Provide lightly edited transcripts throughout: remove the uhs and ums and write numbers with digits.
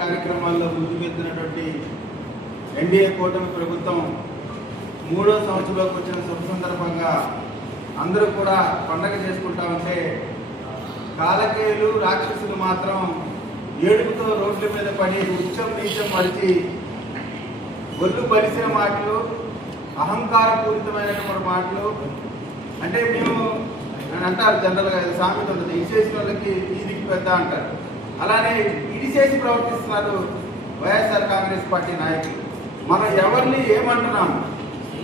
కార్యక్రమాల్లో ముందుకెళ్తున్నటువంటి ఎన్డీఏ కూటమి ప్రభుత్వం 3వ సంవత్సరంలోకి వచ్చిన శుభ సందర్భంగా అందరూ కూడా పండగ చేసుకుంటా ఉంటే కాలకేయులు రాక్షసులు మాత్రం ఏడుపుతో రోడ్ల మీద పడి ఉచ్చం నీచం మరిచి ఒళ్ళు బలిసిన మాటలు, అహంకారపూరితమైనటువంటి మాటలు. అంటే మేము అంటారు జనరల్గా సామెత ఉంటుంది, ఇడిసేసిన వాళ్ళకి ఈదికి పెద్ద అంటారు. అలానే ఇడిసేసి ప్రవర్తిస్తున్నారు వైఎస్ఆర్ కాంగ్రెస్ పార్టీ నాయకులు. మనం ఎవరిని ఏమంటున్నాము?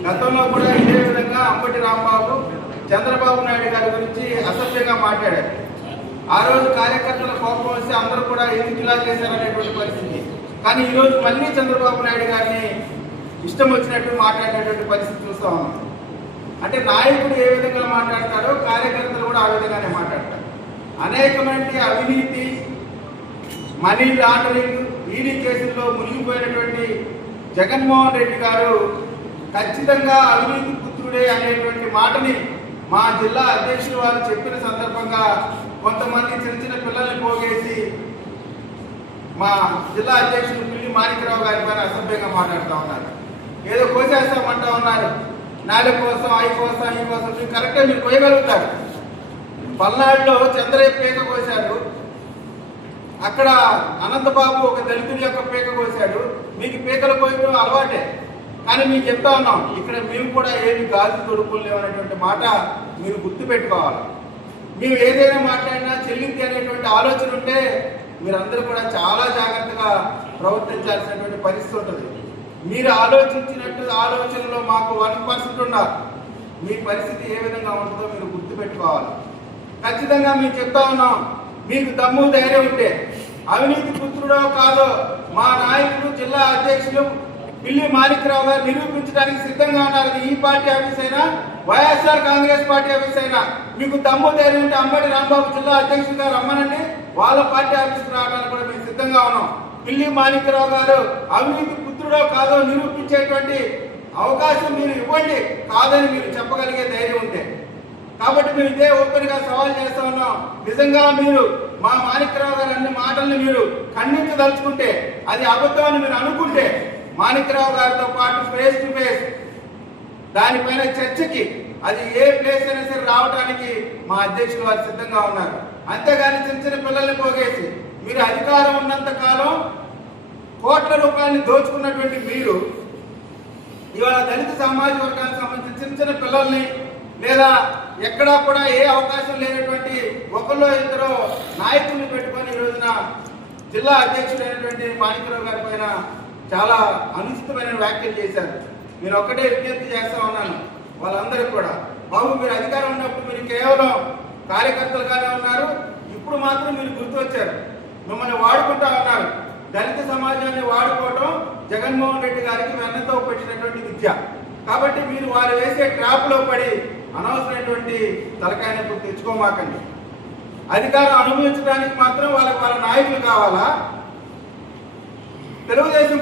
గతంలో కూడా ఇదే విధంగా అంబటి రాంబాబు చంద్రబాబు నాయుడు గారి గురించి అసభ్యంగా మాట్లాడారు. ఆ రోజు కార్యకర్తల కోపం వస్తే అందరూ కూడా ఎందుకు ఇలా చేశారనేటువంటి పరిస్థితి. కానీ ఈరోజు మళ్ళీ చంద్రబాబు నాయుడు గారిని ఇష్టం వచ్చినట్టు మాట్లాడేటువంటి పరిస్థితి చూస్తూ ఉన్నాం. అంటే నాయకుడు ఏ విధంగా మాట్లాడతారో కార్యకర్తలు కూడా ఆ విధంగానే మాట్లాడతారు. అనేకమైన అవినీతి, మనీ లాండరింగ్, ఈడీ కేసుల్లో మునిగిపోయినటువంటి జగన్మోహన్ రెడ్డి గారు ఖచ్చితంగా అవినీతి పుత్రుడే అనేటువంటి మాటని మా జిల్లా అధ్యక్షులు వారు చెప్పిన సందర్భంగా కొంతమంది చిన్న చిన్న పిల్లల్ని పోగేసి మా జిల్లా అధ్యక్షులు పిల్లి మాణిక్యరావు గారి పైన అసభ్యంగా మాట్లాడుతూ ఉన్నారు. ఏదో కోసేస్తామంటా ఉన్నారు. నాలుగు కోసం, ఐ కోసం, ఈ కోసం. మీరు కరెక్ట్గా మీరు కోయగలుగుతారు. పల్నాడులో చంద్రయ్య పేక కోశారు, అక్కడ అనంతబాబు ఒక దళితుడి యొక్క పేక కోశాడు. మీకు పేకలు కోయడం అలవాటే, కానీ మీకు చెప్తా ఉన్నాం ఇక్కడ మేము కూడా ఏమి గాజు తొడుపులేము అనేటువంటి మాట మీరు గుర్తుపెట్టుకోవాలి. మేము ఏదైనా మాట్లాడినా చెల్లింది అనేటువంటి ఆలోచన ఉంటే మీరందరూ కూడా చాలా జాగ్రత్తగా ప్రవర్తించాల్సినటువంటి పరిస్థితి ఉంటుంది. మీరు ఆలోచించినట్టు ఆలోచనలో మాకు 1% ఉన్నారు. మీ పరిస్థితి ఏ విధంగా ఉంటుందో మీరు గుర్తుపెట్టుకోవాలి. ఖచ్చితంగా మేము చెప్తా ఉన్నాం, మీకు దమ్ము ధైర్యం ఉంటే అవినీతి పుత్రుడో కాదో మా నాయకుడు జిల్లా అధ్యక్షులు పిల్లి మాణిక్యరావు గారు నిరూపించడానికి సిద్ధంగా ఉన్నారు. ఈ పార్టీ ఆఫీస్ అయినా వైఎస్ఆర్ కాంగ్రెస్ పార్టీ ఆఫీస్ అయినా మీకు దమ్ము ధైర్యం ఉంటే అంబటి రాంబాబు జిల్లా అధ్యక్షులు గారు రమ్మనండి, వాళ్ళ పార్టీ ఆఫీస్కి రావడానికి కూడా మేము సిద్ధంగా ఉన్నాం. పిల్లి మాణిక్యరావు గారు అవినీతి పుత్రుడో కాదో నిరూపించేటువంటి అవకాశం మీరు ఇవ్వండి, కాదని మీరు చెప్పగలిగే ధైర్యం ఉంటే. కాబట్టి మేము ఇదే ఓపెన్ గా సవాల్ చేస్తా ఉన్నాం. నిజంగా మీరు మా మాణిక్యరావు గారు అన్ని మాటల్ని మీరు ఖండించదలుచుకుంటే, అది అబద్ధం అని మీరు అనుకుంటే, మాణిక్యరావు గారితో పాటు ఫేస్ టు ఫేస్ దానిపైన చర్చకి అది ఏ ప్లేస్ అయినా సరే రావడానికి మా అధ్యక్షులు వారు సిద్ధంగా ఉన్నారు. అంతేగాని చిన్న చిన్న పిల్లల్ని పోగేసి మీరు అధికారం ఉన్నంత కాలం కోట్ల రూపాయలని దోచుకున్నటువంటి మీరు ఇవాళ దళిత సామాజిక వర్గానికి సంబంధించిన చిన్న చిన్న పిల్లల్ని లేదా ఎక్కడా కూడా ఏ అవకాశం లేనటువంటి ఒకళ్ళు ఇద్దరు నాయకుల్ని పెట్టుకొని ఈ రోజున జిల్లా అధ్యక్షుడైనటువంటి మాణిక్యరావు గారి పైన చాలా అనుచితమైన వ్యాఖ్యలు చేశారు. నేను ఒక్కటే విజ్ఞప్తి చేస్తా ఉన్నాను వాళ్ళందరికీ కూడా, బాబు మీరు అధికారం ఉన్నప్పుడు మీరు కేవలం కార్యకర్తలుగానే ఉన్నారు, ఇప్పుడు మాత్రం మీరు గుర్తు వచ్చారు, మిమ్మల్ని వాడుకుంటా ఉన్నారు. దళిత సమాజాన్ని వాడుకోవడం జగన్మోహన్ రెడ్డి గారికి వెన్నతో పెట్టినటువంటి విద్య. కాబట్టి మీరు వారు వేసే ట్రాప్లో పడి అనవసరమైనటువంటి తలకాయనప్పుడు తెచ్చుకోమాకండి. అధికారం అనుభవించడానికి మాత్రం వాళ్ళ నాయకులు కావాలా? తెలుగుదేశం